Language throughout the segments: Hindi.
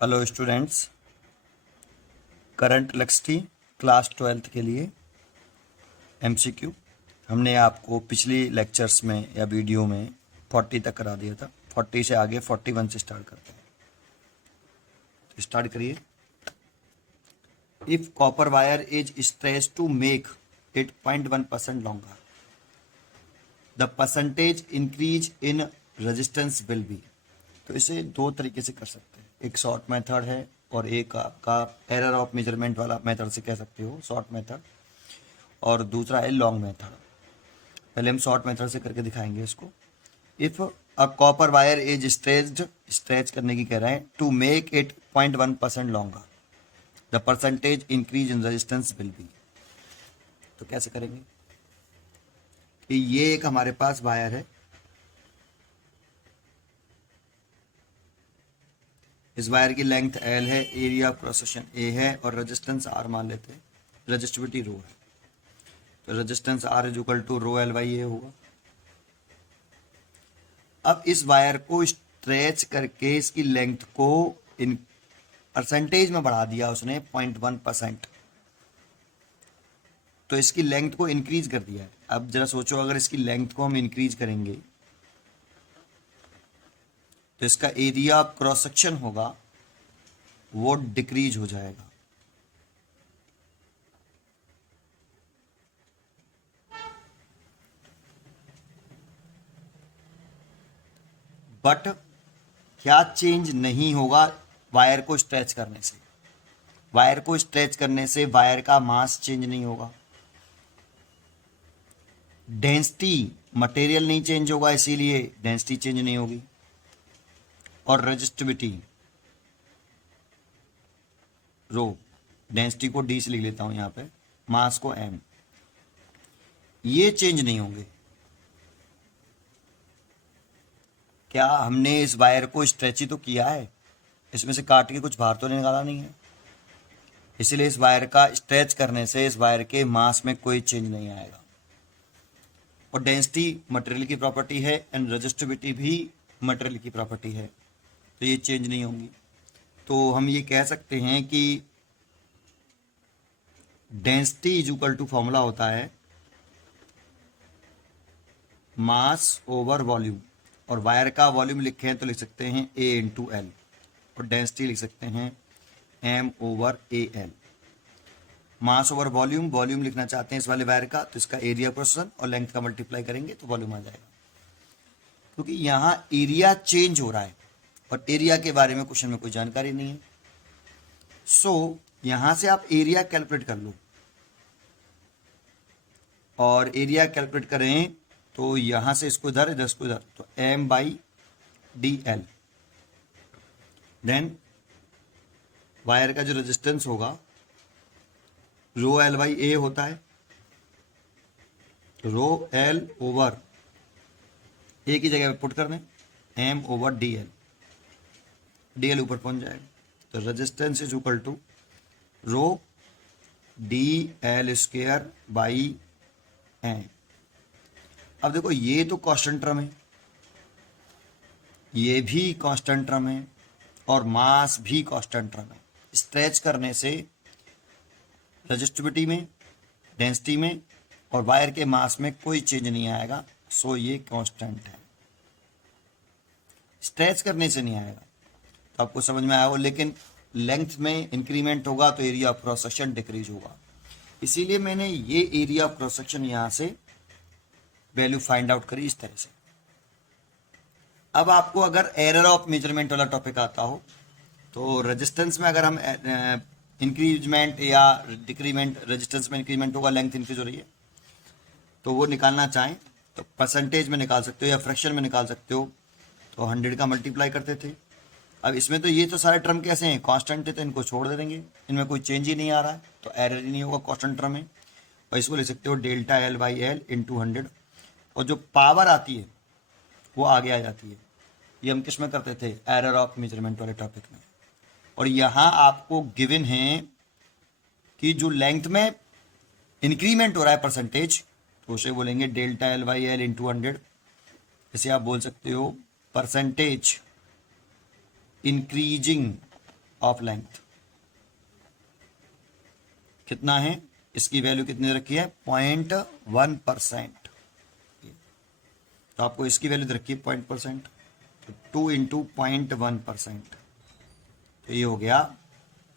Hello students, current electricity class 12th के लिए एमसीक्यू हमने आपको पिछली लेक्चर्स में या वीडियो में 40 तक करा दिया था। 40 से आगे 41 से स्टार्ट करते हैं। तो स्टार्ट करिए। If copper wire is stretched to make it 0.1% longer, the percentage increase in resistance will be. तो इसे दो तरीके से कर सकते हैं, एक शॉर्ट मेथड है और एक आपका एरर ऑफ मेजरमेंट वाला मेथड से कह सकते हो, शॉर्ट मेथड, और दूसरा है लॉन्ग मेथड। पहले हम शॉर्ट मेथड से करके दिखाएंगे इसको। If a copper wire is stretched, stretch करने की कह रहे हैं, to make it 0.1% longer, the percentage increase in resistance will be. तो कैसे करेंगे कि ये एक हमारे पास वायर है, इस वायर की लेंथ L है, area of cross section A है और रेजिस्टेंस R मान लेते हैं, रेजिस्टिविटी रो है। तो resistance R is equal to rho L by A होगा। अब इस वायर को स्ट्रेच करके इसकी लेंथ को इन परसेंटेज में बढ़ा दिया उसने 0.1%, तो इसकी लेंथ को इंक्रीज कर दिया है। अब जरा सोचो, अगर इसकी लेंथ को हम इंक्रीज करेंगे तो इसका एरिया ऑफ क्रॉस सेक्शन होगा वो डिक्रीज हो जाएगा। बट क्या चेंज नहीं होगा वायर को स्ट्रेच करने से? वायर को स्ट्रेच करने से वायर का मास चेंज नहीं होगा, डेंसिटी मटेरियल नहीं चेंज होगा, इसीलिए डेंसिटी चेंज नहीं होगी, और रेजिस्टिविटी रो, डेंसिटी को डी से लिख लेता हूं यहां पे, मास को एम, ये चेंज नहीं होंगे। क्या हमने इस वायर को स्ट्रेच ही तो किया है, इसमें से काट के कुछ बाहर तो निकाला नहीं है, इसलिए इस वायर का स्ट्रेच करने से इस वायर के मास में कोई चेंज नहीं आएगा। और डेंसिटी मटेरियल की प्रॉपर्टी है एंड रेजिस्टिविटी भी मटेरियल की प्रॉपर्टी है, तो ये चेंज नहीं होंगी। तो हम ये कह सकते हैं कि density is equal to formula होता है मास ओवर वॉल्यूम, और वायर का वॉल्यूम लिखे हैं तो लिख सकते हैं A इंटू एल, और डेंसिटी लिख सकते हैं M over A L. Mass over volume, volume लिखना चाहते हैं इस वाले वायर का, तो इसका एरिया क्वेश्चन और लेंथ का मल्टीप्लाई करेंगे तो वॉल्यूम आ जाएगा। क्योंकि यहाँ एरिया चेंज हो रहा है और एरिया के बारे में क्वेश्चन में कोई जानकारी नहीं है, सो यहां से आप एरिया कैलकुलेट कर लो, और एरिया कैलकुलेट करें तो यहां से इसको इधर, इधर इसको इधर, तो M by D L. Then wire का जो रेजिस्टेंस होगा रो एल बाई ए होता है, रो एल ओवर ए की जगह पे पुट कर दें M over D L, D L ऊपर पहुंच जाएगा, तो resistance is equal to rho D L square by M. अब देखो, ये तो कांस्टेंट टर्म है, ये भी कांस्टेंट टर्म है, और मास भी कांस्टेंट टर्म है। स्ट्रेच करने से रेजिस्टिविटी में, डेंसिटी में और वायर के मास में कोई चेंज नहीं आएगा, सो ये कांस्टेंट है। स्ट्रेच करने से नहीं आएगा, तो आपको समझ में आया हो। लेकिन लेंथ में इंक्रीमेंट होगा तो area of cross section decrease होगा, इसीलिए मैंने ये एरिया ऑफ क्रॉस सेक्शन यहां से वैल्यू फाइंड आउट करी इस तरह से। अब आपको अगर एरर ऑफ मेजरमेंट वाला टॉपिक आता हो, तो रेजिस्टेंस में अगर हम इंक्रीजमेंट या डिक्रीमेंट, रेजिस्टेंस में इंक्रीमेंट होगा, लेंथ इंक्रीज हो रही है, तो वो निकालना चाहें तो परसेंटेज में निकाल सकते हो या फ्रैक्शन में निकाल सकते हो, तो 100 का मल्टीप्लाई करते थे। अब इसमें तो ये तो सारे टर्म कैसे हैं, कांस्टेंट है, तो इनको छोड़ दे देंगे, इनमें कोई चेंज ही नहीं आ रहा है, तो एरर ही नहीं होगा, कांस्टेंट टर्म है। और इसको ले सकते हो delta L by L into 100, और जो पावर आती है वो आगे आ जाती है। ये हम किस में करते थे, एरर ऑफ मेजरमेंट वाले टॉपिक में। और यहाँ आपको गिवन है कि जो लेंथ में इंक्रीमेंट हो रहा है परसेंटेज, तो उसे बोलेंगे delta L by L into 100। इसे आप बोल सकते हो परसेंटेज इंक्रीजिंग ऑफ लेंथ कितना है, इसकी वैल्यू कितनी रखी है 0.1%। तो आपको इसकी वैल्यू रखी है 0.1%, तो 2 इंटू 0.1%, तो ये हो गया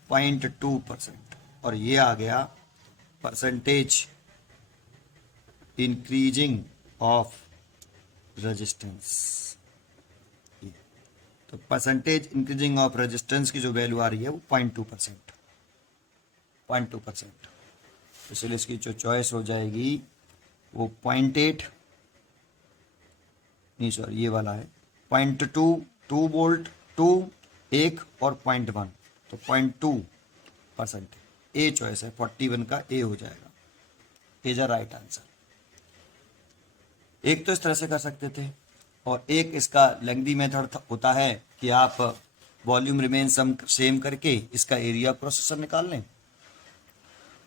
0.2%। और ये आ गया परसेंटेज इंक्रीजिंग ऑफ रेजिस्टेंस। तो परसेंटेज इंक्रीजिंग ऑफ रेजिस्टेंस की जो वैल्यू आ रही है वो 0.2%, 0.2%। इसलिए इसकी जो चॉइस हो जाएगी वो 0.8, नहीं सॉरी ये वाला है 0.2, 2 वोल्ट, 2, 1 और 0.1, तो 0.2%। ए चॉइस है, 41 का ए हो जाएगा, इज अ राइट आंसर। एक तो इस तरह से कर सकते थे, और एक इसका लेंथी मेथड होता है कि आप वॉल्यूम रिमेन सेम करके इसका एरिया प्रोसेसर निकाल लें,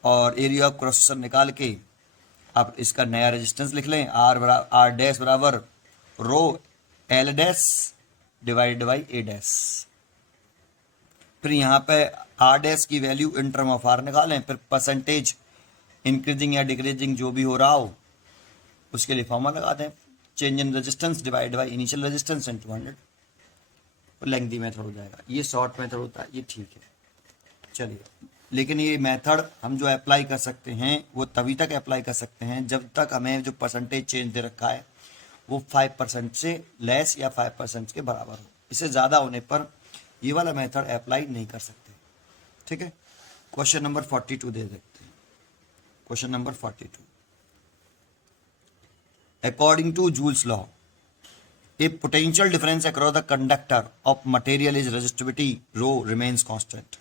और एरिया ऑफ प्रोसेसर निकाल के आप इसका नया रेजिस्टेंस लिख लें, आर डैश बराबर rho L dash divide by A dash. फिर यहाँ पे आर डैश की value in term of R निकालें, फिर परसेंटेज इंक्रीजिंग या डिक्रीजिंग जो भी हो रहा हो उसके लिए फॉर्मूला लगा दें, change in resistance divide by initial resistance in 200, और लेंथी मेथड हो जाएगा। ये शॉर्ट मेथड होता है, ये ठीक है। चलिए, लेकिन ये मेथड हम जो अप्लाई कर सकते हैं वो तभी तक अप्लाई कर सकते हैं जब तक हमें जो परसेंटेज चेंज दे रखा है वो 5% से लेस या 5% के बराबर हो। इससे ज़्यादा होने पर ये वाला मेथड अप्लाई नहीं कर सकते। ठीक है, क्वेश्चन नंबर 42 दे देते हैं। Question number 42, according to Joule's law a potential difference across the conductor of material is resistivity rho remains constant।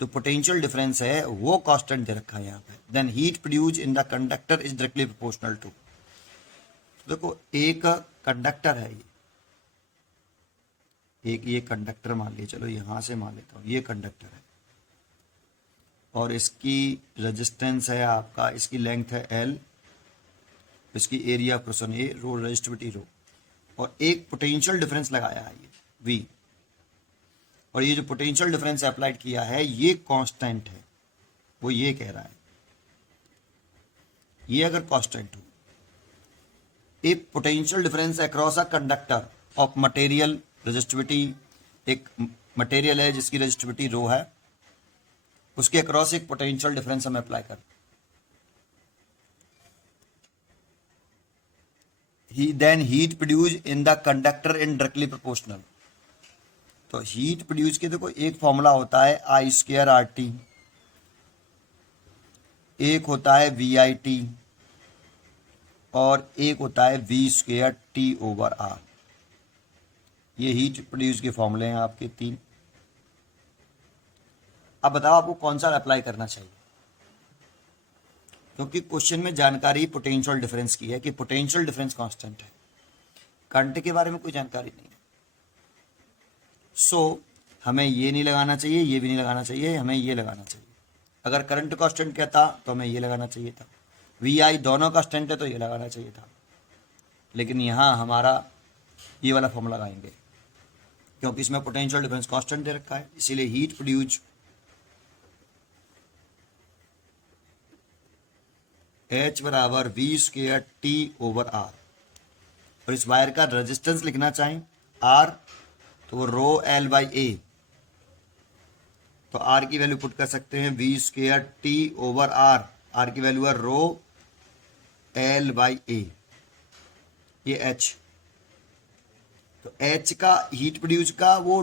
तो पोटेंशियल डिफरेंस है वो कांस्टेंट दे रखा है यहाँ पे। Then heat produce in the conductor is directly proportional to. देखो एक कंडक्टर है एक ये कंडक्टर मान लिया, चलो यहां से मान लेता हूँ, ये कंडक्टर है और इसकी रेजिस्टेंस है आपका, इसकी लेंथ है L, इसकी एरिया प्रोसन ए, रो रेजिस्टिविटी रो, और एक पोटेंशियल डिफरेंस लगाया है ये V, और ये जो पोटेंशियल डिफरेंस अप्लाइड किया है ये कांस्टेंट है। वो ये कह रहा है ये अगर कांस्टेंट हो, एक potential difference across a conductor of material resistivity, एक मटेरियल है जिसकी रेजिस्टिविटी रो है, उसके अक्रॉस एक पोटेंशियल डिफरेंस हम अप्लाई कर, then heat produce in the conductor in directly proportional. तो हीट प्रोड्यूस के देखो एक फॉर्मूला होता है I²RT, एक होता है VIT, और एक होता है V²T/R। ये हीट प्रोड्यूस के फॉर्मूले हैं आपके 3। अब बताओ आपको कौन सा अप्लाई करना चाहिए, क्योंकि क्वेश्चन में जानकारी पोटेंशियल डिफरेंस की है कि पोटेंशियल डिफरेंस कांस्टेंट है, करंट के बारे में कोई जानकारी नहीं है। सो हमें ये नहीं लगाना चाहिए, ये भी नहीं लगाना चाहिए, हमें ये लगाना चाहिए। अगर करंट कांस्टेंट कहता तो हमें ये लगाना चाहिए था, VI दोनों कांस्टेंट है तो ये लगाना चाहिए था, लेकिन यहाँ हमारा ये वाला फॉर्मूला लगाएंगे क्योंकि इसमें पोटेंशियल डिफरेंस कांस्टेंट दे रखा है। इसीलिए हीट प्रोड्यूस H बराबर V²T/R, और इस वायर का रेजिस्टेंस लिखना चाहें R तो वो रो L/A, तो R की वैल्यू पुट कर सकते हैं V²T/R, R की वैल्यू है रो L/A, ये H। तो H का हीट प्रोड्यूस का वो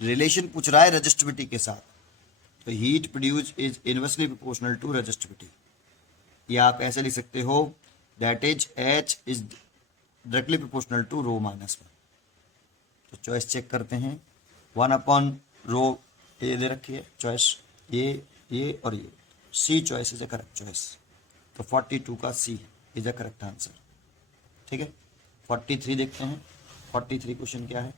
रिलेशन पूछ रहा है रेजिस्टिविटी के साथ, तो heat produce is inversely proportional to resistivity. या आप ऐसे लिख सकते हो that is H is directly proportional to rho -1। तो चॉइस चेक करते हैं, 1/रो ये दे रखी है चॉइस, ये और ये C choice is a correct choice. तो 42 का C is a correct answer. ठीक है, 43 देखते हैं। 43 क्वेश्चन क्या है,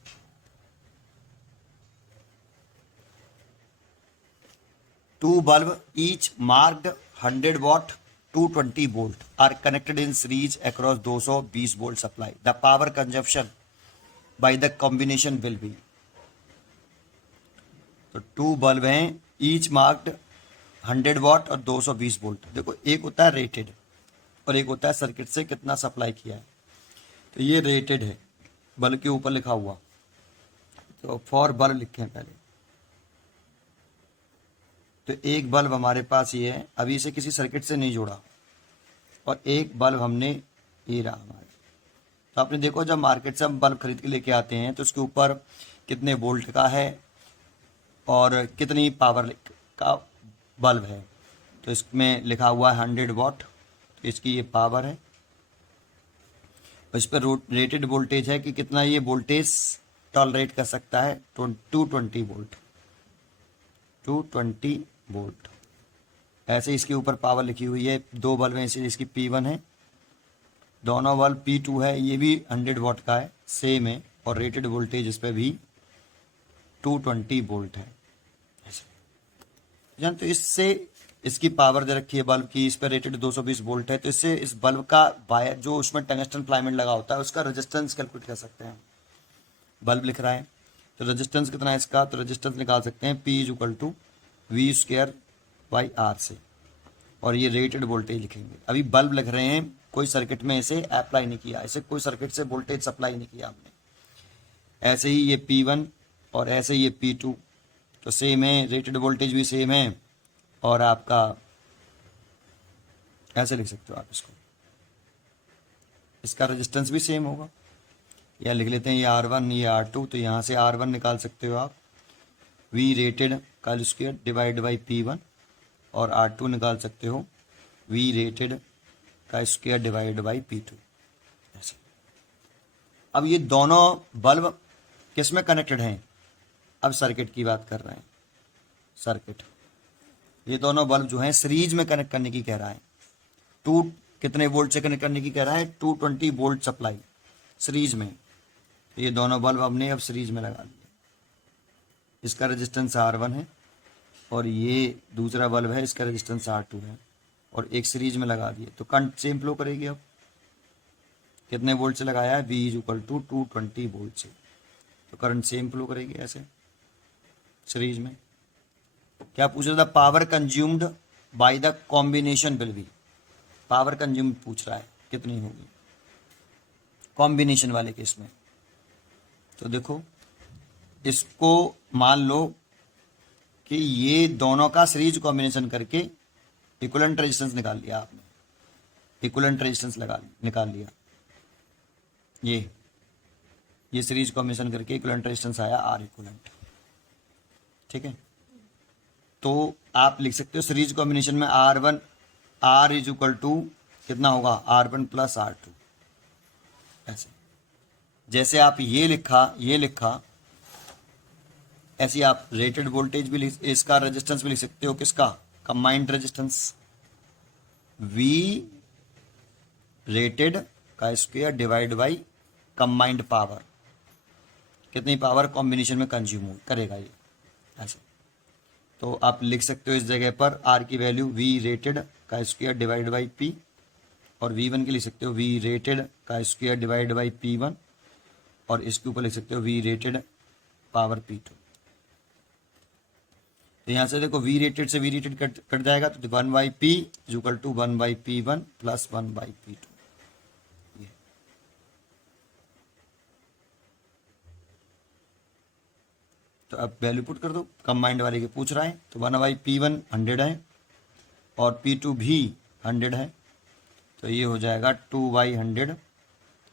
two bulb each marked 100 watt 220 volt are connected in series across 220 volt supply. The power consumption by the combination will be। तो 2 बल्ब हैं, ईच मार्क्ड 100 वॉट और 220 वोल्ट। देखो एक होता है रेटेड और एक होता है सर्किट से कितना सप्लाई किया है। तो ये रेटेड है, बल्ब के ऊपर लिखा हुआ, तो फॉर बल्ब लिखे हैं पहले। तो एक बल्ब हमारे पास ये है, अभी इसे किसी सर्किट से नहीं जोड़ा, और एक बल्ब हमने ये रहा हमारे। तो आपने देखो जब मार्केट से हम बल्ब खरीद के लेके आते हैं तो उसके ऊपर कितने वोल्ट का है और कितनी पावर का बल्ब है। तो इसमें लिखा हुआ है 100 वॉट, तो इसकी ये पावर है। इस पर रेटेड वोल्टेज है कि कितना ये वोल्टेज टॉलरेट कर सकता है, 220 वोल्ट, 220 वोल्ट। ऐसे इसके ऊपर पावर लिखी हुई है। 2 बल्ब हैं, इसे इसकी P1 है, दोनों बल्ब P2 है, ये भी 100 वॉट का है, सेम है, और रेटेड वोल्टेज इस पर भी 220 वोल्ट है। जान तो इससे इसकी पावर दे रखी है बल्ब की, इस पर रेटेड 220 वोल्ट है, तो इससे इस बल्ब का वायर जो उसमें टंगस्टन फिलामेंट लगा होता है उसका रेजिस्टेंस कैलकुलेट कर सकते हैं। बल्ब लिख रहा है तो रेजिस्टेंस कितना है इसका, तो रेजिस्टेंस निकाल सकते हैं P=V²/R से, और ये रेटेड वोल्टेज लिखेंगे। अभी बल्ब लिख रहे हैं, कोई सर्किट में इसे अप्लाई नहीं किया, इसे कोई सर्किट से वोल्टेज सप्लाई नहीं किया हमने। ऐसे ही ये P1 और ऐसे ही ये P2, तो सेम है, रेटेड वोल्टेज भी सेम है, और आपका ऐसे लिख सकते हो आप इसको, इसका रेजिस्टेंस भी सेम होगा। या लिख लेते हैं ये R1 ये R2, तो यहाँ से R1 निकाल सकते हो आप, V रेटेड का स्क्वायर डिवाइड बाई P1, और R2 निकाल सकते हो V रेटेड का स्क्वायर डिवाइड बाई P2। ऐसे अब ये दोनों बल्ब किस में कनेक्टेड हैं, अब सर्किट की बात कर रहे हैं। सर्किट, ये दोनों बल्ब जो हैं सीरीज में कनेक्ट करने की कह रहा है। कितने वोल्ट से कनेक्ट करने की कह रहा है, 220 वोल्ट सप्लाई सीरीज में। ये दोनों बल्ब हमने अब सीरीज में लगा दिए। इसका रेजिस्टेंस R1 है और ये दूसरा बल्ब है, इसका रेजिस्टेंस R2 है, और एक सीरीज में लगा दिए, तो करंट सेम फ्लो करेगी। अब कितने वोल्ट से लगाया है, V=220 वोल्ट से, तो करंट सेम फ्लो करेगी ऐसे सीरीज में। क्या पूछ रहा था, power consumed by the combination will be, power consumed पूछ रहा है कितनी होगी कॉम्बिनेशन वाले केस में। तो देखो इसको मान लो कि ये दोनों का सीरीज कॉम्बिनेशन करके इक्विवेलेंट रेजिस्टेंस निकाल लिया आपने, इक्विवेलेंट रेजिस्टेंस निकाल लिया, ये सीरीज कॉम्बिनेशन करके इक्विवेलेंट रेजिस्टेंस आया R इक्विवेलेंट। ठीक है, तो आप लिख सकते हो सीरीज कॉम्बिनेशन में R1 R= कितना होगा, R1 + R2। ऐसे जैसे आप ये लिखा ऐसे आप रेटेड वोल्टेज भी इसका रेजिस्टेंस भी लिख सकते हो, किसका, कंबाइंड रेजिस्टेंस, V रेटेड का square divide by combined power, कितनी पावर कॉम्बिनेशन में कंज्यूम करेगा ये, ऐसे। तो आप लिख सकते हो इस जगह पर R की वैल्यू V रेटेड का स्क्वायर डिवाइड बाई P, और V1 की लिख सकते हो V रेटेड का स्क्वायर डिवाइड बाई P1, और इसके ऊपर लिख सकते हो V रेटेड पावर P2। तो यहाँ से देखो V रेटेड से V रेटेड कट जाएगा, तो 1/P=1/P1 + 1/P2। तो अब वैल्यू पुट कर दो, कंबाइंड वाले के पूछ रहा है, तो 1/P1 100 है और P2 भी 100 है, तो ये हो जाएगा 2/100,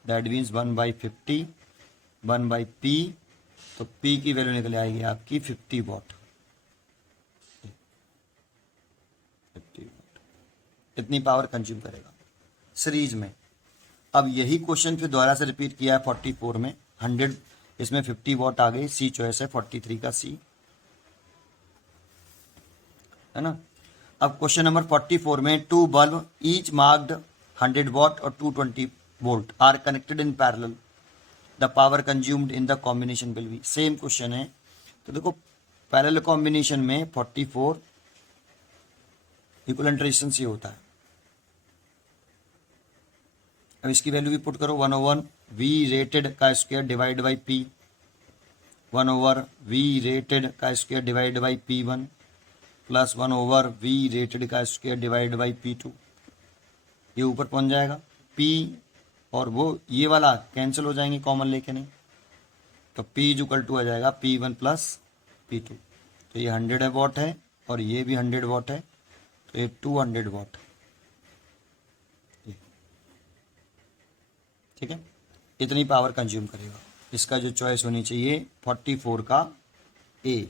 दैट मीन्स 1/50, 1/P, तो P की वैल्यू निकल आएगी आपकी 50 वॉट। इतनी पावर कंज्यूम करेगा सीरीज में। अब यही क्वेश्चन फिर दोबारा से रिपीट किया है 44 में, 100 इसमें 50 वॉट आ गई, सी चॉइस है 43 का सी, है ना। अब क्वेश्चन नंबर 44 में 2 बल्ब ईच मार्क्ड 100 वॉट और 220 volt are connected in parallel, the power consumed in the combination will be. Same question है, तो देखो पैरेलल कॉम्बिनेशन में 44 इक्विवेलेंट रेजिस्टेंस ये होता है। अब इसकी वैल्यू भी पुट करो, 1/1 V रेटेड का square divide by P, 1 over V rated का square divide by P1 plus 1 over V rated का स्क्वायर डिवाइड बाई P2, ये ऊपर पहुंच जाएगा। P और वो ये वाला कैंसिल हो जाएंगे, कॉमन लेके नहीं, तो P इज इक्वल टू आ जाएगा P1 प्लस P2। तो ये 100 वॉट है और ये भी 100 वॉट है, तो ये 200 वॉट, ठीक है, इतनी पावर कंज्यूम करेगा। इसका जो चॉइस होनी चाहिए 44 का ए,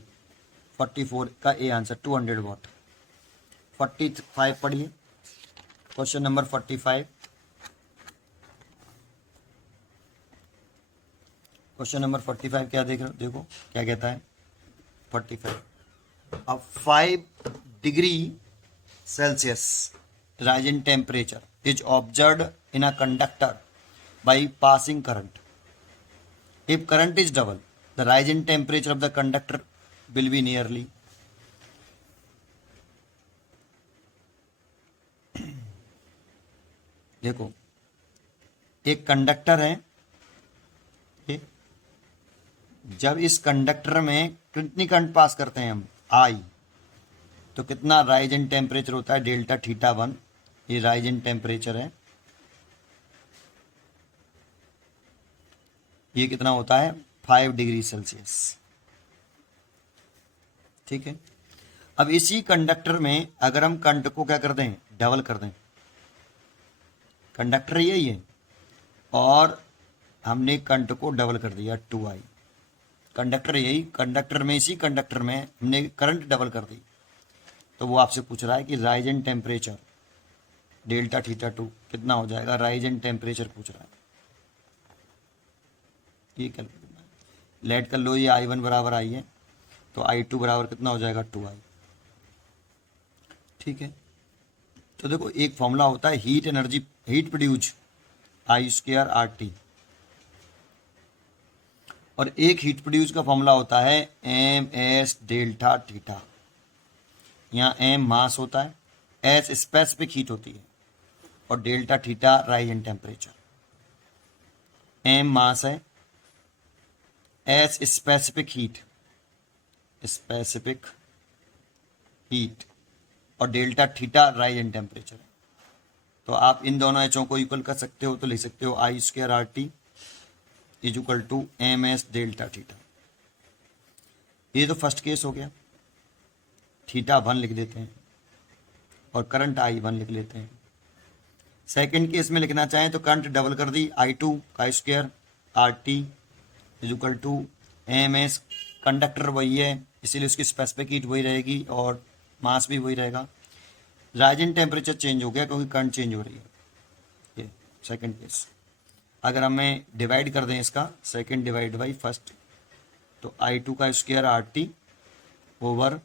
44 का ए आंसर 200 वॉट। 45 पढ़िए, क्वेश्चन नंबर 45। क्वेश्चन नंबर 45 क्या देख रहे हो, देखो क्या कहता है 45। अब 5 degree Celsius rise in temperature is observed in a conductor by passing current. If current is double, the rise in temperature of the conductor will be nearly. देखो एक कंडक्टर है, जब इस कंडक्टर में कितनी करंट पास करते हैं हम, आई, तो कितना राइज इन टेम्परेचर होता है, डेल्टा थीटा 1, ये राइज इन टेम्परेचर है, ये कितना होता है 5 डिग्री सेल्सियस, ठीक है। अब इसी कंडक्टर में अगर हम करंट को क्या कर दें, डबल कर दें, कंडक्टर यही है और हमने करंट को डबल कर दिया 2i, कंडक्टर यही, कंडक्टर में इसी कंडक्टर में हमने करंट डबल कर दी, तो वो आपसे पूछ रहा है कि rise in temperature delta theta 2 कितना हो जाएगा, राइज इन टेम्परेचर पूछ रहा है, ये कैलकुलेट करना है। लेट कर लो, ये I1 बराबर आई है, तो I2 बराबर कितना हो जाएगा 2i, ठीक है। तो देखो एक फॉर्मूला होता है heat energy, heat produce I² RT, और एक हीट प्रोड्यूस का फॉर्मूला होता है MS डेल्टा थीटा। यहाँ M मास होता है, S स्पेसिफिक हीट होती है और delta theta rise in temperature. M mass है, S specific heat, specific heat, और delta theta rise in temperature है। तो आप इन दोनों एचओ को इक्वल कर सकते हो, तो लिख सकते हो I² RT is equal to MS delta theta. ये तो फर्स्ट केस हो गया, थीटा 1 लिख देते हैं और करंट I1 लिख लेते हैं। सेकंड केस में लिखना चाहें तो करंट डबल कर दी, I2 का square RT is equal to MS, conductor वही है इसीलिए उसकी स्पेसिफिक हीट वही रहेगी और मास भी वही रहेगा। राइज इन टेम्परेचर चेंज हो गया क्योंकि करंट चेंज हो रही है, ये सेकंड केस। अगर हमें डिवाइड कर दें इसका, सेकंड डिवाइड बाई फर्स्ट, तो I2 का स्क्वायर RT ओवर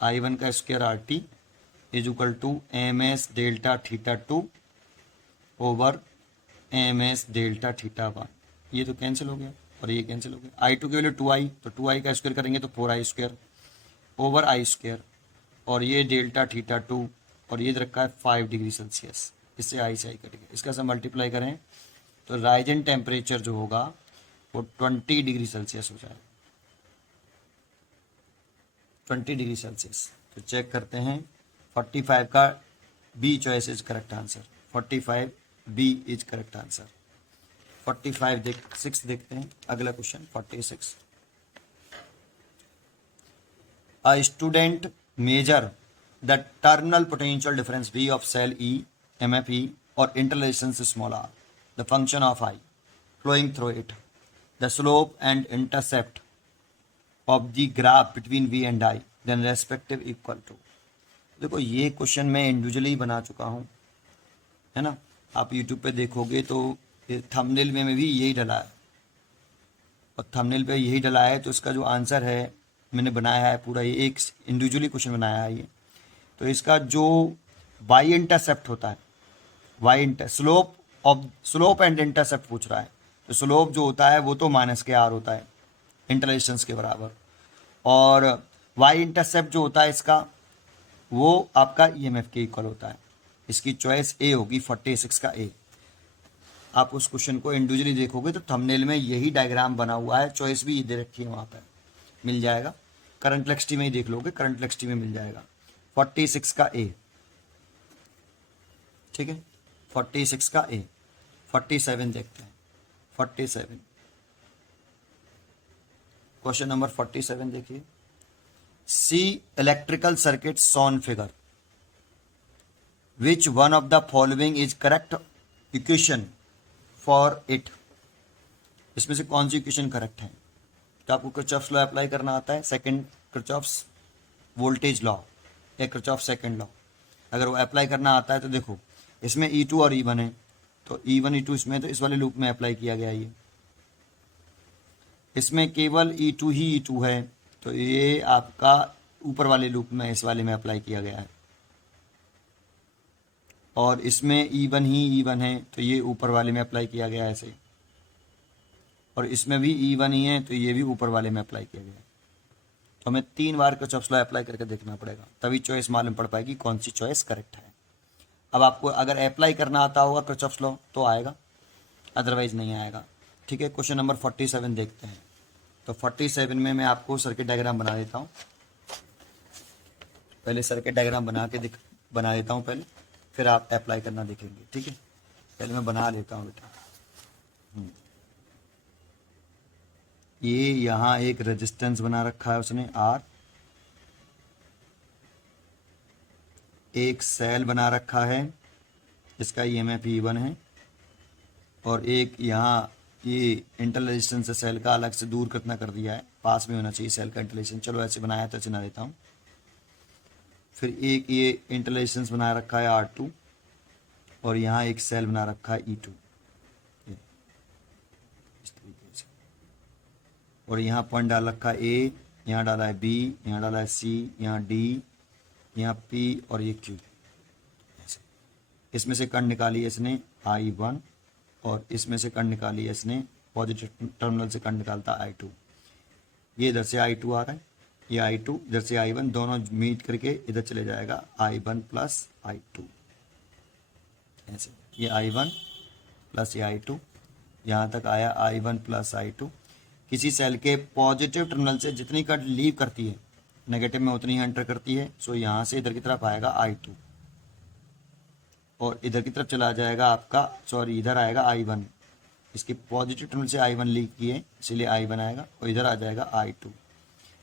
I1 का square RT is equal to MS delta theta 2 over MS delta theta 1। ये तो कैंसिल हो गया और ये कैंसिल हो गया। I2 की वैल्यू 2i, तो 2i का स्क्वायर करेंगे तो 4i² ओवर I², और ये डेल्टा थीटा 2 और ये रखा है 5 डिग्री सेल्सियस, इससे आई से आई कट गया, इसका से मल्टीप्लाई करें तो राइज इन टेम्परेचर जो होगा वो 20 डिग्री सेल्सियस हो जाएगा, 20 डिग्री सेल्सियस। तो चेक करते हैं 45 का B choice is correct answer, 45 B is correct answer. 46 देखते हैं अगला question 46। A student measure the terminal potential difference V of cell E, MFE or interrelations small r, the function of I flowing through it, the slope and intercept of the graph between V and I, then respective equal to। देखो ये क्वेश्चन मैं इंडिविजुअली बना चुका हूँ, है ना, आप यूट्यूब पे देखोगे तो थंबनेल में भी यही डला है और थंबनेल पे यही डला है, तो इसका जो आंसर है मैंने बनाया है पूरा, ये एक इंडिविजुअली क्वेश्चन बनाया है ये। तो इसका जो वाई इंटरसेप्ट होता है, वाई स्लोप एंड इंटरसेप्ट पूछ रहा है, तो स्लोप जो होता है वो तो माइनस के आर होता है इंटरलेशंस के बराबर, और वाई इंटरसेप्ट जो होता है इसका वो आपका ईएमएफ के इक्वल होता है। इसकी चॉइस ए होगी 46 का ए। आप उस क्वेश्चन को इंडिविजुअली देखोगे तो थंबनेल में यही डायग्राम बना हुआ है, चॉइस भी दे रखी है वहाँ पर, मिल जाएगा, करंट इलेक्ट्रिसिटी में ही देख लोगे, करंट इलेक्ट्रिसिटी में मिल जाएगा 46 का ए, ठीक है 46 का ए। 47 देखते हैं, 47 क्वेश्चन नंबर 47 देखिए, see electrical circuit shown figure, which one of the following is correct equation for it. इसमें से कौन सी इक्वेशन करेक्ट है? तो आपको किरचॉफ्स लॉ अप्लाई करना आता है, सेकंड किरचॉफ्स वोल्टेज लॉ या किरचॉफ सेकंड लॉ। अगर वो अप्लाई करना आता है तो देखो इसमें E2 और E1 है, तो E1 E2 इसमें, तो इस वाले लूप में अप्लाई किया गया ये। इसमें केवल E2 ही E2 है, तो ये आपका ऊपर वाले लूप में, इस वाले में अप्लाई किया गया है। और इसमें E1 ही E1 है, तो ये ऊपर वाले में अप्लाई किया गया है ऐसे। और इसमें भी E1 ही है, तो ये भी ऊपर वाले में अप्लाई किया गया है। तो हमें 3 बार किरचॉफ्स लॉ अप्लाई करके देखना पड़ेगा, तभी चॉइस मालूम पड़ पाएगी कौन सी चॉइस करेक्ट है। अब आपको अगर अप्लाई करना आता होगा किरचॉफ्स लॉ तो आएगा, अदरवाइज नहीं आएगा, ठीक है। क्वेश्चन नंबर 47 देखते हैं। तो 47 में मैं आपको सर्किट डायग्राम बना देता हूँ, पहले सर्किट डायग्राम बना देता हूँ पहले, फिर आप अप्लाई करना देखेंगे, ठीक है। पहले मैं बना लेता हूँ बेटा। ये यहाँ एक रेजिस्टेंस बना रखा है उसने R, एक सेल बना रखा है इसका EMF E1 है, और एक यहाँ ये इंटर रेजिस्टेंस सेल का अलग से दूर कितना कर दिया है, पास में होना चाहिए सेल का इंटर रेजिस्टेंस, चलो ऐसे बनाया तो चिन्ह देता हूँ। फिर एक ये इंटर रेजिस्टेंस बना रखा है R2, और यहाँ एक सेल बना रखा है E2 इस तरीके से, और यहाँ पॉइंट डाल रखा है A, यहाँ डाला है B, यहाँ डाला है C, यहाँ D, यहाँ P और ये Q। इसमें से करंट निकाली है इसने I1, और इसमें से करंट निकाली है इसने, पॉजिटिव टर्मिनल से करंट निकालता है I2। ये इधर से I2 आ रहा है, ये I2 इधर से I1, दोनों मीट करके इधर चले जाएगा I1 प्लस I2 ऐसे। ये I1 प्लस ये I2, यहाँ तक आया I1 प्लस I2। किसी सेल के पॉजिटिव टर्मिनल से जितनी करंट लीव करती है नेगेटिव में उतनी ही एंटर करती है, सो यहाँ से इधर की तरफ आएगा I2, और इधर की तरफ चला जाएगा आपका, सॉरी इधर आएगा I1, इसके पॉजिटिव टर्मिनल से I1 लीव किए इसलिए I1 आएगा, और इधर आ जाएगा I2,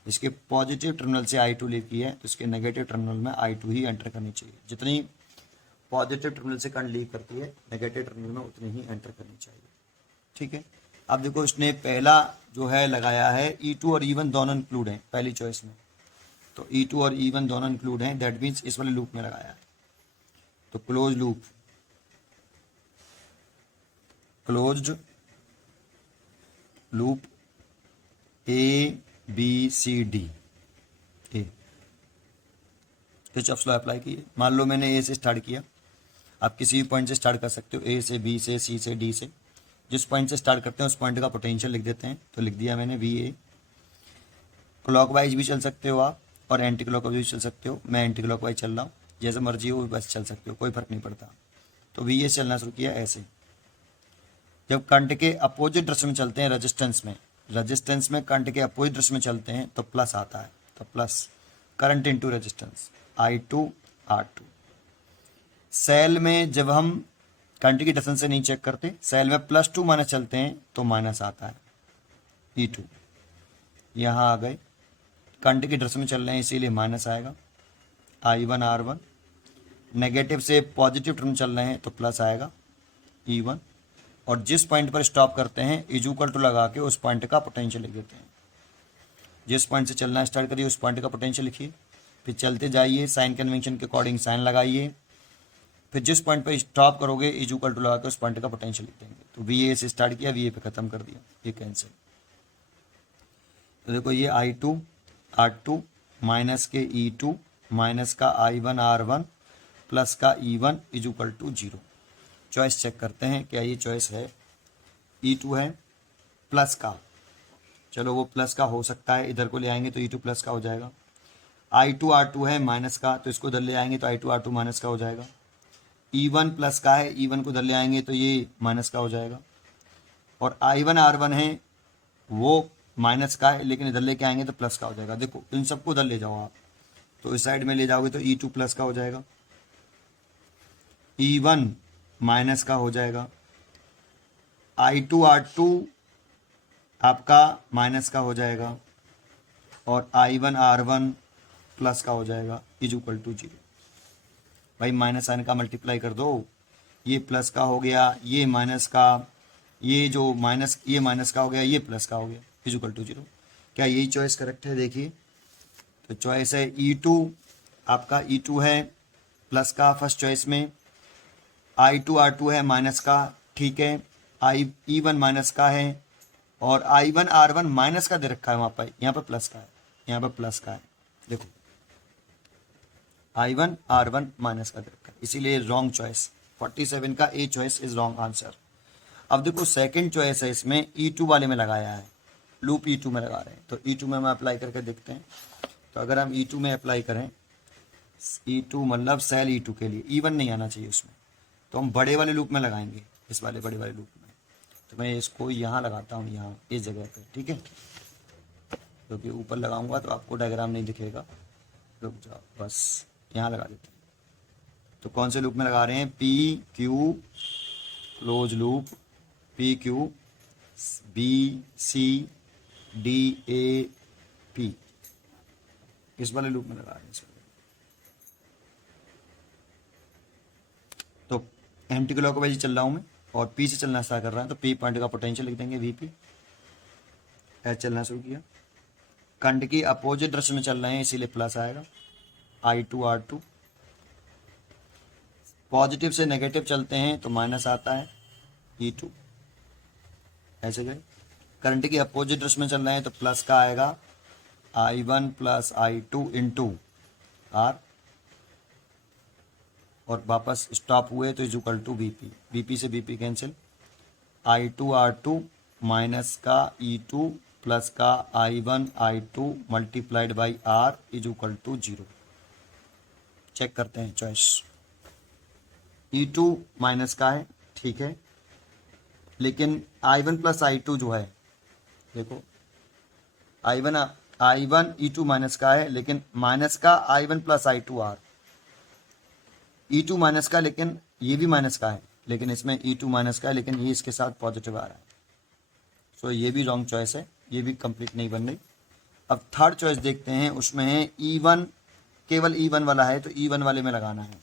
इसके पॉजिटिव टर्मिनल से I2 लीव किए तो इसके नेगेटिव टर्मिनल में I2 ही एंटर करनी चाहिए। जितनी पॉजिटिव टर्मिनल से करंट लीव करती है नेगेटिव टर्मिनल में उतनी ही एंटर करनी चाहिए, ठीक है। अब देखो इसने पहला जो है लगाया है E2 और E1 दोनों इंक्लूड हैं पहली चॉइस में, तो E2 और E1 दोनों इंक्लूड हैं, दैट मीन्स इस वाले लूप में लगाया है। तो क्लोज्ड लूप ABCD ए, किरचॉफ्स लॉ अप्लाई किए। मान लो मैंने A से स्टार्ट किया, आप किसी भी पॉइंट से स्टार्ट कर सकते हो, A से B से C से D से, जिस पॉइंट से स्टार्ट करते हैं उस पॉइंट का पोटेंशियल लिख देते हैं। तो लिख दिया मैंने VA। क्लॉकवाइज भी चल सकते हो आप, और एंटी क्लॉकवाइज भी चल सकते हो, मैं एंटी क्लॉकवाइज चल रहा हूँ, जैसे मर्जी हो बस चल सकते हो, कोई फर्क नहीं पड़ता। तो VA से चलना शुरू किया ऐसे। जब करंट के अपोजिट डायरेक्शन में चलते हैं रेजिस्टेंस में करंट के अपोजिट डायरेक्शन में चलते हैं तो प्लस आता है, तो plus current into resistance I2 R2। Cell में जब हम करंट की डायरेक्शन से नहीं चेक करते, सेल में +2 माइनस चलते हैं तो माइनस आता है E2। यहाँ आ गए, करंट की डायरेक्शन में चल रहे हैं इसीलिए माइनस आएगा I1 R1, नेगेटिव से पॉजिटिव टर्म चल रहे हैं तो प्लस आएगा E1, और जिस पॉइंट पर स्टॉप करते हैं इज इक्वल टू लगा के उस पॉइंट का पोटेंशियल लिख देते हैं। जिस पॉइंट से चलना स्टार्ट करिए उस पॉइंट का पोटेंशियल लिखिए, फिर चलते जाइए, साइन कन्वेंशन के अकॉर्डिंग साइन लगाइए, फिर जिस पॉइंट पर स्टॉप करोगे इज इक्वल टू लगा के उस पॉइंट का पोटेंशियल लिख देंगे। तो VA से स्टार्ट किया, VA पे खत्म कर दिया, ये कैंसिल। तो देखो ये I2 R2 माइनस के E2 माइनस का I1 R1 प्लस का E1 is equal to 0। Choice check करते हैं क्या ये चॉइस है, E2 है प्लस का, चलो वो प्लस का हो सकता है, इधर को ले आएंगे तो E2 प्लस का हो जाएगा। I2 R2 है माइनस का, तो इसको इधर ले आएंगे तो I2 R2 माइनस का हो जाएगा। E1 प्लस का है, E1 को इधर ले आएंगे तो ये माइनस का हो जाएगा। और I1 R1 है वो माइनस का है, लेकिन इधर लेके आएंगे तो प्लस का हो जाएगा। देखो इन सबको उधर ले जाओ आप, तो इस साइड में ले जाओगे तो E2 प्लस का हो जाएगा, E1 माइनस का हो जाएगा, I2 R2 आपका माइनस का हो जाएगा, और I1 R1 प्लस का हो जाएगा, इज इक्वल टू 0। भाई माइनस साइन का मल्टीप्लाई कर दो, ये प्लस का हो गया, ये माइनस का, ये जो माइनस, ये माइनस का हो गया, ये प्लस का हो गया, इज इक्वल टू 0। क्या यही चॉइस करेक्ट है? देखिए तो चॉइस है E2, आपका E2 है प्लस का फर्स्ट चॉइस में, I2 R2 है माइनस का, ठीक है, E1 माइनस का है, और I1 R1 माइनस का दे रखा है वहाँ पर, यहाँ पर प्लस का है, यहाँ पर प्लस का है। देखो I1 R1 माइनस का दे रखा है, इसीलिए रॉन्ग चॉइस, 47 का a choice is wrong answer. अब देखो सेकंड चॉइस है, इसमें E2 वाले में लगाया है, लूप E2 में लगा रहे हैं, तो E2 में हम अप्लाई करके देखते हैं। तो अगर हम E2 में अप्लाई करें, E2 मतलब सेल E2 के लिए E1 नहीं आना चाहिए उसमें, तो हम बड़े वाले लूप में लगाएंगे, इस वाले बड़े वाले लूप में। तो मैं इसको यहाँ लगाता हूँ, यहाँ इस जगह पे, ठीक है, क्योंकि ऊपर लगाऊंगा तो आपको डायग्राम नहीं दिखेगा, रुक जाओ, बस यहाँ लगा देते हैं। तो कौन से लूप में लगा रहे हैं? PQ close loop, PQ BCDAP, इस वाले लूप में लगा रहे हैं, इस वाले। तो एंटी क्लॉकवाइज चल रहा हूँ मैं, और P से चलना स्टार्ट कर रहा है, तो P पॉइंट का पोटेंशियल लिख देंगे VP। एच चलना शुरू किया, कंड की अपोजिट डायरेक्शन में चल रहे हैं, इसीलिए प्लस आएगा, I2 R2। पॉजिटिव से नेगेटिव चलते हैं तो माइनस आता है, E2, ऐसे गए। करंट की अपोजिट डायरेक्शन में चल रहे हैं तो प्लस का आएगा, I1 plus I2 into R, और वापस स्टॉप हुए तो is equal to VP, VP से VP cancel, I2 R2 minus का E2 प्लस का I1 I2 multiplied by R is equal to 0। Check करते हैं चॉइस, E2 माइनस का है, ठीक है, लेकिन I1 प्लस I2 जो है, देखो I1 E2 माइनस का है, लेकिन माइनस का I1 plus I2 R, E2 minus का, लेकिन ये भी माइनस का है, लेकिन इसमें E2 माइनस का है, लेकिन ये इसके साथ पॉजिटिव आ रहा है। सो ये भी रॉन्ग चॉइस है, ये भी कंप्लीट नहीं बन रही। अब थर्ड चॉइस देखते हैं, उसमें है E1, केवल E1 वाला है, तो E1 वाले में लगाना है,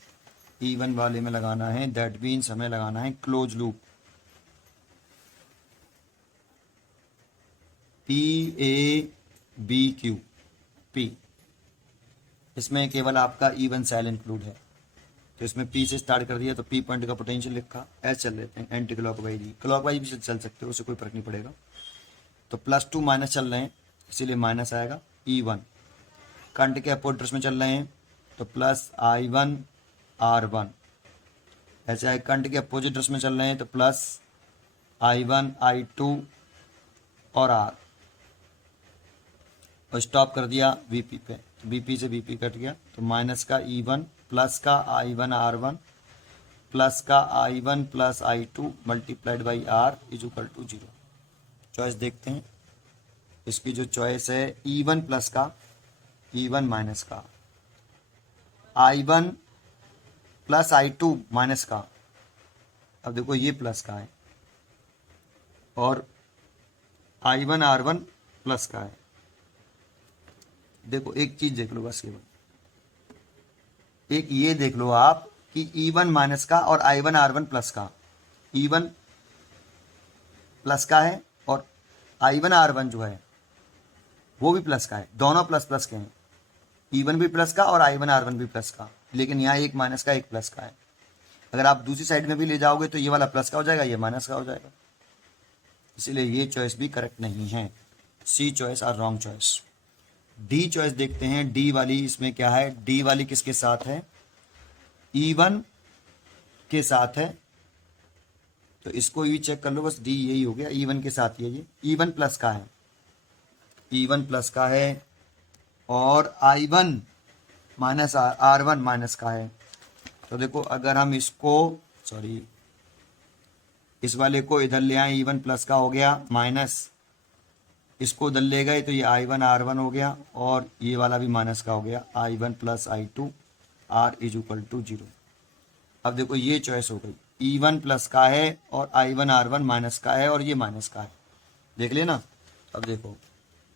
E1 वाले में लगाना है, दैट मीन्स हमें लगाना है क्लोज लूप, PABQ P, इसमें केवल आपका E1 सेल इंक्लूड है, तो इसमें P से स्टार्ट कर दिया, तो P पॉइंट का पोटेंशियल लिखा, ऐसे चल लेते हैं एंटी क्लॉकवाइज ही, क्लॉकवाइज भी चल सकते हो, उससे कोई फर्क नहीं पड़ेगा। तो +2 माइनस चल रहे हैं, इसीलिए माइनस आएगा, E1 करंट के अपोजिट डायरेक्शन में चल रहे हैं, तो प्लस I1 R1, ऐसे है, करंट के अपोजिट डायरेक्शन में चल रहे हैं तो प्लस I1 I2 और R, और स्टॉप कर दिया VP पे, तो VP से VP कट गया, तो माइनस का E1 प्लस का I1 R1 प्लस का I1 plus I2 multiplied by R is equal to 0। Choice देखते हैं, इसकी जो चॉइस है E1 प्लस का, E1 माइनस का, I1 प्लस I2 माइनस का, अब देखो ये प्लस का है, और I1 R1 प्लस का है। देखो एक चीज देख लो बस, केवल एक ये देख लो आप कि E1 माइनस का और I1 R1 प्लस का, E1 प्लस का है और I1 R1 जो है वो भी प्लस का है, दोनों प्लस प्लस के हैं, E1 भी प्लस का और I1 R1 भी प्लस का, लेकिन यहाँ एक माइनस का एक प्लस का है। अगर आप दूसरी साइड में भी ले जाओगे तो ये वाला प्लस का हो जाएगा, ये माइनस का हो जाएगा, इसीलिए ये चॉइस भी करेक्ट नहीं है, सी चॉइस और रॉन्ग चॉइस। डी चॉइस देखते हैं, डी वाली इसमें क्या है, डी वाली किसके साथ है, E1 के साथ है, तो इसको भी चेक कर लो, बस डी यही हो गया, E1 के साथ ये E1 प्लस का है, E1 प्लस का है, और I1 माइनस R1 माइनस का है। तो देखो अगर हम इसको, सॉरी इस वाले को इधर ले आए, E1 प्लस का हो गया माइनस, इसको उधर ले गए तो ये I1 R1 हो गया और ये वाला भी माइनस का हो गया, I1 + I2 R = 0। अब देखो ये चॉइस हो गई, E1 प्लस का है और I1 R1 माइनस का है और ये माइनस का है, देख लेना। अब देखो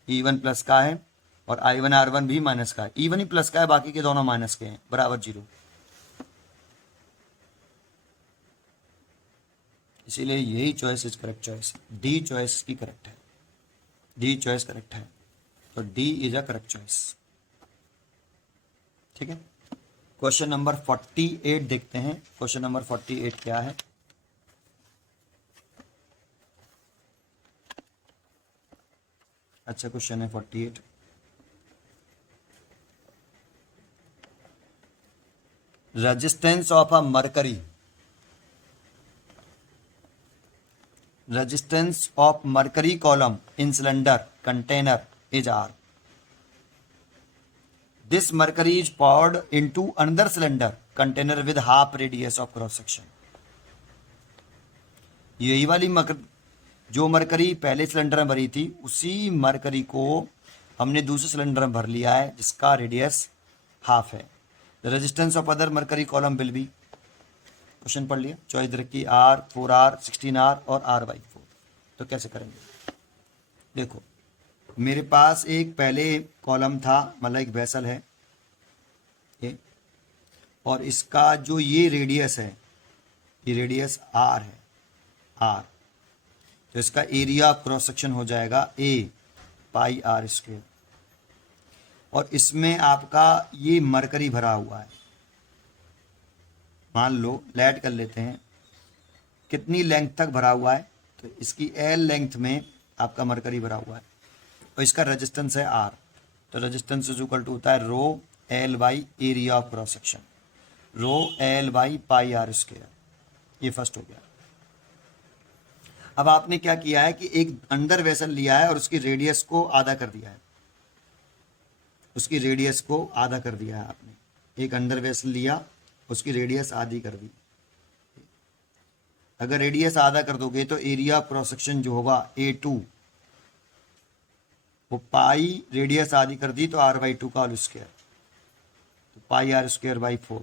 E1 प्लस का है और I1R1 भी माइनस का है, E1 ही प्लस का है, बाकी के दोनों माइनस के हैं, बराबर 0। इसीलिए यही choice is correct choice, D choice की करेक्ट है, डी चॉइस करेक्ट है, तो D is a correct choice. ठीक है, क्वेश्चन नंबर 48 देखते हैं। क्वेश्चन नंबर 48 क्या है? अच्छा क्वेश्चन है 48। Resistance of a mercury, resistance of mercury column in cylinder container is R. This mercury is poured into another cylinder container with half radius of cross section. यही वाली जो मरकरी पहले सिलेंडर में भरी थी उसी मरकरी को हमने दूसरे सिलेंडर में भर लिया है जिसका रेडियस हाफ है। The resistance of other mercury column will be, question पढ़ लिया, चॉइस रखी R, 4R, 16R और R/4। तो कैसे करेंगे? देखो मेरे पास एक पहले कॉलम था, मतलब एक वेसल है ये, और इसका जो ये रेडियस है, ये रेडियस R है, R, तो इसका एरिया ऑफ क्रॉस सेक्शन हो जाएगा A πr²। और इसमें आपका ये मरकरी भरा हुआ है, मान लो लेट कर लेते हैं कितनी लेंथ तक भरा हुआ है, तो इसकी L लेंथ में आपका मरकरी भरा हुआ है और इसका रेजिस्टेंस है R। तो रेजिस्टेंस इज इक्वल टू होता है rho L by area of cross section, rho L by πr²। ये फर्स्ट हो गया। अब आपने क्या किया है कि एक अंडर वेसल लिया है और उसकी रेडियस को आधा कर दिया है, उसकी रेडियस को आधा कर दिया है आपने। एक अंडर वेसल लिया, उसकी रेडियस आधी कर दी। अगर रेडियस आधा कर दोगे तो एरिया ऑफ क्रॉस सेक्शन जो होगा A2, वो पाई रेडियस आधी कर दी तो R/2 का होल स्क्वायर, तो πr²/4।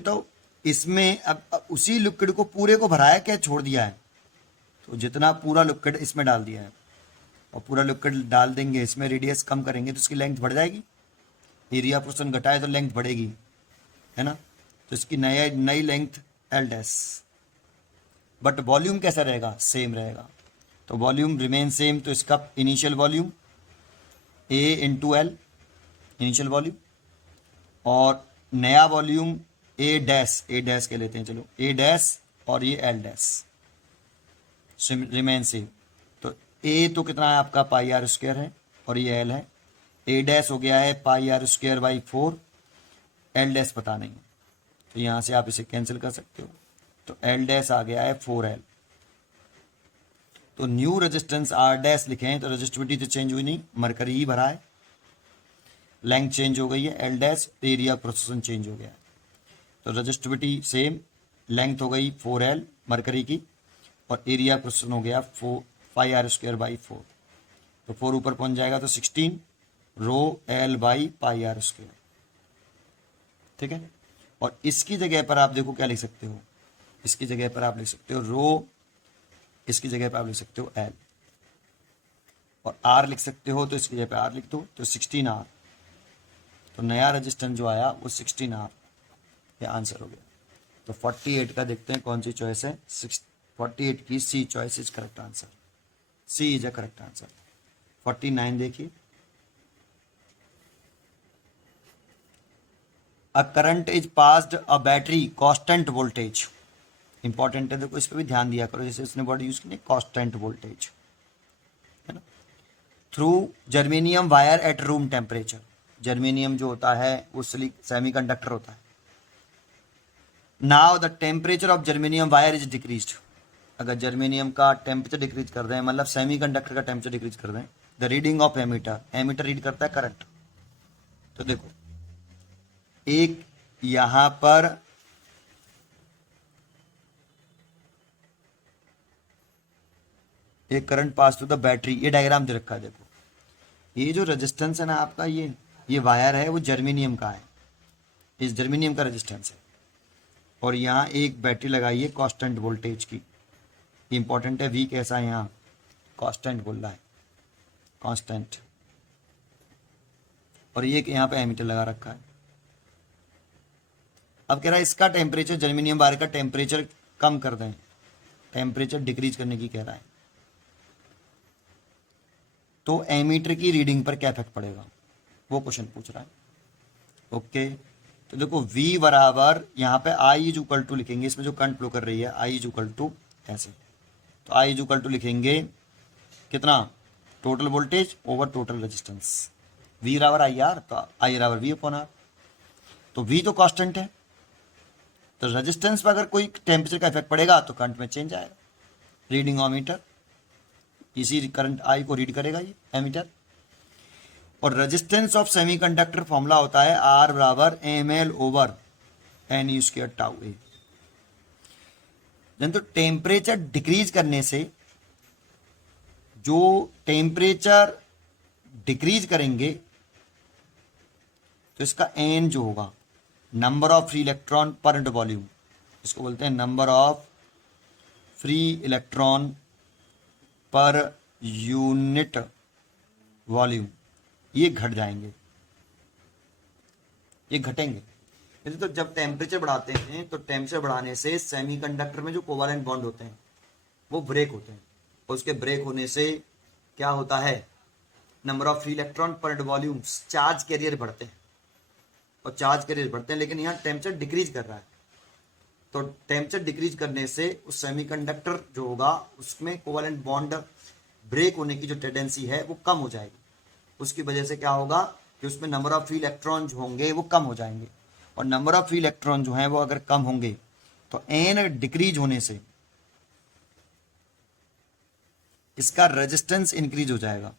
तो इसमें अब उसी लिक्विड को पूरे को भराया क्या छोड़ दिया है, तो जितना पूरा लिक्विड इसमें डाल दिया है और पूरा लिक्विड डाल देंगे इसमें, रेडियस कम करेंगे तो इसकी लेंथ बढ़ जाएगी, एरिया पोर्शन घटाए तो लेंथ बढ़ेगी, है ना। तो इसकी नई लेंथ L', बट वॉल्यूम कैसा रहेगा? सेम रहेगा। तो वॉल्यूम रिमेन सेम, तो इसका initial volume A × L initial volume, और नया वॉल्यूम A' के लेते हैं, चलो A' और ये L', रिमेन सेम। तो A तो कितना है आपका πr² है और ये L है, A' हो गया है πr²/4, L' पता नहीं, तो यहाँ से आप इसे कैंसिल कर सकते हो, तो L' आ गया है 4L। तो न्यू रेजिस्टेंस R' लिखें तो रेजिस्टिविटी तो चेंज हुई नहीं, मरकरी ही भरा है, लेंथ चेंज हो गई है L', एरिया प्रोसेसन चेंज हो गया है। तो रेजिस्टिविटी सेम, लेंथ हो गई 4L मरकरी की और एरिया प्रोसेसन हो गया 5r²/4। तो 4 ऊपर पहुंच जाएगा तो 16 रो L/πr²। ठीक है, और इसकी जगह पर आप देखो क्या लिख सकते हो, इसकी जगह पर आप लिख सकते हो रो, इसकी जगह पर आप लिख सकते हो L, और R लिख सकते हो तो इसकी जगह पर R लिख दो, तो 16R। तो नया रेजिस्टेंस जो आया वो 16R, ये आंसर हो गया। तो 48 का देखते हैं कौन सी चॉइस है। 48 की C choice is correct answer, C is a correct answer. 49 देखिए, a current is passed a battery constant voltage, important है, देखो इस पर भी ध्यान दिया करो, जैसे उसने वर्ड यूज किया कांस्टेंट वोल्टेज, है ना, through germanium wire at room temperature. Germanium जो होता है वो सेमीकंडक्टर होता है। Now the temperature of germanium wire is decreased. अगर जर्मेनियम का टेम्परेचर डिक्रीज कर दें, मतलब सेमीकंडक्टर का टेम्परेचर डिक्रीज कर दें, the reading of ammeter, ammeter read करता है करंट। तो देखो एक यहां पर एक current pass to the battery, ये डायग्राम दे रखा है देखो। ये जो रेजिस्टेंस है ना आपका, ये वायर है वो जर्मेनियम का है, इस जर्मेनियम का रेजिस्टेंस है। और यहाँ एक बैटरी लगाई है कांस्टेंट वोल्टेज की, इंपॉर्टेंट है, वी कैसा है यहाँ, कांस्टेंट बोल रहा है, कांस्टेंट। और ये यहाँ पे एमीटर लगा रखा है। अब कह रहा है इसका टेम्परेचर, जर्मेनियम वायर का टेम्परेचर कम कर दें, टेम्परेचर डिक्रीज करने की कह रहा है, तो एमीटर की रीडिंग पर क्या इफेक्ट पड़ेगा, वो क्वेश्चन पूछ रहा है। ओके, तो देखो V बराबर यहाँ पे I इज इक्वल टू लिखेंगे, इसमें जो करंट फ्लो कर रही है I इज इक्वल टू ऐसे, तो I इज इक्वल टू लिखेंगे कितना, total voltage over total resistance, V बराबर I R, तो I बराबर V अपॉन R। तो V तो कांस्टेंट है, तो रेजिस्टेंस पर अगर कोई टेम्परेचर का इफेक्ट पड़ेगा तो करंट में चेंज आएगा। रीडिंग मीटर इसी करंट I को रीड करेगा ये एमीटर। और रेजिस्टेंस ऑफ सेमीकंडक्टर फॉर्मूला होता है R बराबर ml over N U square tau A. तो टेम्परेचर डिक्रीज करने से, जो टेम्परेचर डिक्रीज करेंगे तो इसका एन जो होगा, number of free electron per unit volume, इसको बोलते हैं number of free electron per unit volume, ये घट जाएंगे, ये घटेंगे। जैसे तो जब टेम्परेचर बढ़ाते हैं तो टेम्परेचर बढ़ाने से सेमीकंडक्टर में जो कोवालेंट बॉन्ड होते हैं वो ब्रेक होते हैं, और उसके ब्रेक होने से क्या होता है, number of free electron per unit volume, charge carrier बढ़ते हैं, और चार्ज कैरियर बढ़ते हैं, लेकिन यहाँ टेम्परेचर डिक्रीज कर रहा है, तो टेम्परेचर डिक्रीज करने से उस सेमीकंडक्टर जो होगा उसमें कोवालेंट बॉन्ड ब्रेक होने की जो टेंडेंसी है वो कम हो जाएगी। उसकी वजह से क्या होगा कि उसमें नंबर ऑफ फ्री इलेक्ट्रॉन जो होंगे वो कम हो जाएंगे, और नंबर ऑफ फ्री इलेक्ट्रॉन जो हैं वो अगर कम होंगे तो एन डिक्रीज होने से इसका रेजिस्टेंस इंक्रीज हो जाएगा,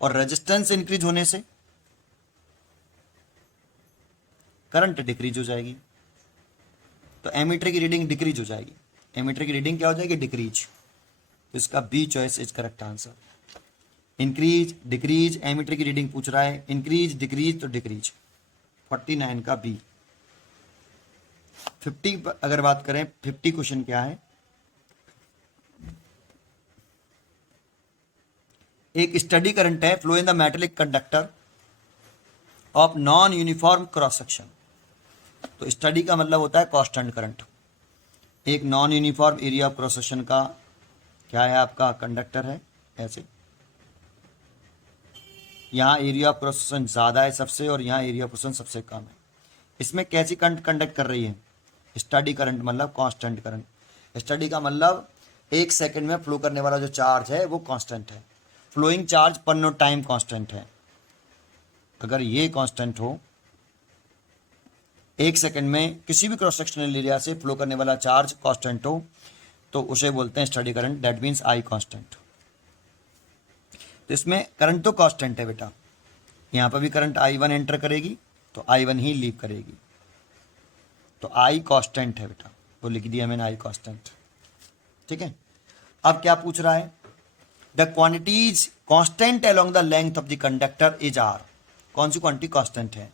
और रेजिस्टेंस इंक्रीज होने से करंट डिक्रीज हो जाएगी, तो एमीटर की रीडिंग डिक्रीज हो जाएगी। एमीटर की रीडिंग क्या हो जाएगी, डिक्रीज। तो इसका B choice is correct answer. Increase decrease, ammeter की रीडिंग पूछ रहा है, इंक्रीज डिक्रीज तो डिक्रीज, 49 का बी। 50 अगर बात करें, 50 क्वेश्चन क्या है, एक स्टडी करंट है flow in the metallic conductor of non uniform cross section. तो स्टडी का मतलब होता है कांस्टेंट करंट। एक non uniform area of cross section का क्या है, आपका कंडक्टर है ऐसे, यहाँ एरिया ऑफ क्रॉस सेक्शन ज़्यादा है सबसे, और यहाँ एरिया ऑफ क्रॉस सेक्शन सबसे कम है। इसमें कैसी करंट कंडक्ट कर रही है, स्टडी करंट मतलब कांस्टेंट करंट। स्टडी का मतलब एक सेकंड में फ्लो करने वाला जो चार्ज है वो कांस्टेंट है, फ्लोइंग चार्ज पर नो टाइम कांस्टेंट है। अगर ये कांस्टेंट हो, एक सेकंड में किसी भी क्रॉस सेक्शनल एरिया से फ्लो करने वाला चार्ज कांस्टेंट हो, तो उसे बोलते हैं study current, that means I constant. तो इसमें करंट तो कांस्टेंट है बेटा, यहाँ पर भी करंट I1 एंटर करेगी तो I1 ही लीव करेगी, तो I कांस्टेंट है बेटा, वो लिख दिया मैंने I कांस्टेंट। ठीक है, अब क्या पूछ रहा है, the quantities constant along the length of the conductor is are. कौन सी क्वांटिटी कांस्टेंट है,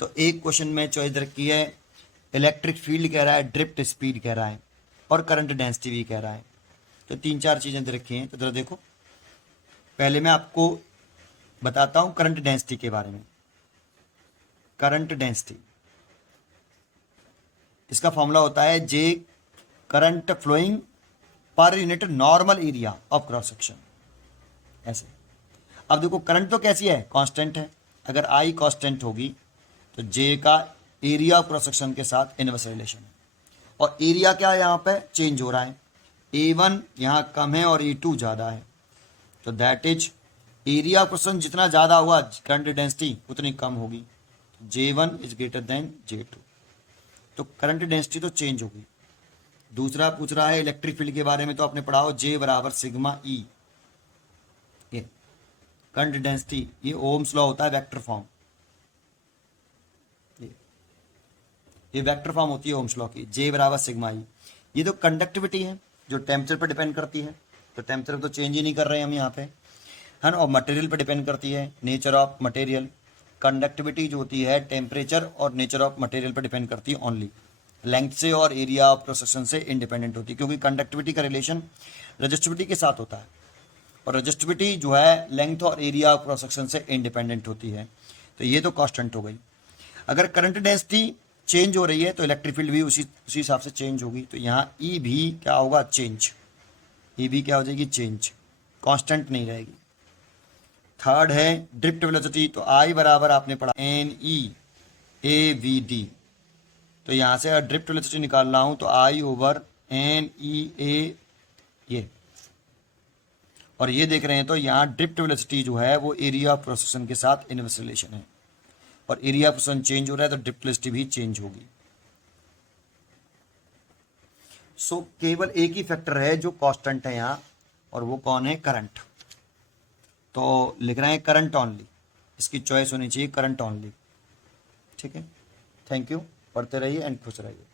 तो एक क्वेश्चन में चॉइस रखी है, इलेक्ट्रिक फील्ड कह रहा है, ड्रिफ्ट स्पीड कह रहा है, और करंट डेंसिटी भी कह रहा है। तो 3-4 चीज़ें दे रखी हैं, तो जरा देखो। पहले मैं आपको बताता हूं करंट डेंसिटी के बारे में। करंट डेंसिटी, इसका फॉर्मूला होता है J current flowing per unit normal area of cross section, ऐसे। अब देखो करंट तो कैसी है, कांस्टेंट है, अगर आई कांस्टेंट होगी तो जे का एरिया ऑफ क्रॉस सेक्शन के साथ इनवर्स रिलेशन है, और एरिया क्या है यहाँ पे चेंज हो रहा है, A1 यहाँ कम है और A2 ज़्यादा है, तो that is area of cross section जितना ज़्यादा हुआ करंट डेंसिटी उतनी कम होगी, J1 is greater than J2, तो करंट डेंसिटी तो चेंज होगी। दूसरा पूछ रहा है इलेक्ट्रिक फील्ड के बारे में, तो आपने पढ़ा हो J बराबर सिग्मा E, ये करंट डेंसिटी, ये ओम्स लॉ होता है वेक्टर फॉर्म, ये वेक्टर फॉर्म होती है ओम्स लॉ की, J बराबर सिग्मा E। ये तो कंडक्टिविटी है, जो टेम्परेचर पर डिपेंड करती है, तो टेम्परेचर तो चेंज ही नहीं कर रहे हैं हम यहाँ पे, है ना। और मटेरियल पर डिपेंड करती है, नेचर ऑफ मटेरियल। कंडक्टिविटी जो होती है टेम्परेचर और नेचर ऑफ मटेरियल पर डिपेंड करती है ओनली, लेंथ से और एरिया ऑफ क्रॉस सेक्शन से इंडिपेंडेंट होती है, क्योंकि कंडक्टिविटी का रिलेशन रजिस्टिविटी के साथ होता है, और रजिस्टिविटी जो है लेंथ और एरिया ऑफ क्रॉस सेक्शन से इंडिपेंडेंट होती है। तो ये तो कांस्टेंट हो गई। अगर करंट डेंसिटी चेंज हो रही है तो इलेक्ट्रिक फील्ड भी उसी हिसाब से चेंज होगी। तो यहाँ ई भी क्या होगा, चेंज। ई भी क्या हो जाएगी, चेंज, कांस्टेंट नहीं रहेगी। थर्ड है ड्रिफ्ट वेलोसिटी, तो आई बराबर आपने पढ़ा n e A v d. तो यहाँ से अगर ड्रिफ्ट वेलोसिटी निकाल रहा हूँ तो आई ओवर एन ई ए ये, और ये देख रहे हैं तो यहाँ ड्रिफ्ट वेलोसिटी जो है वो एरिया ऑफ क्रॉस सेक्शन के साथ इनवर्स रिलेशन है, और एरिया ऑफ क्रॉस चेंज हो रहा है तो ड्रिफ्ट वेलोसिटी भी चेंज होगी। सो केवल एक ही फैक्टर है जो कांस्टेंट है यहाँ, और वो कौन है, करंट। तो लिख रहे हैं करंट ओनली, इसकी चॉइस होनी चाहिए करंट ओनली। ठीक है, थैंक यू, पढ़ते रहिए एंड खुश रहिए।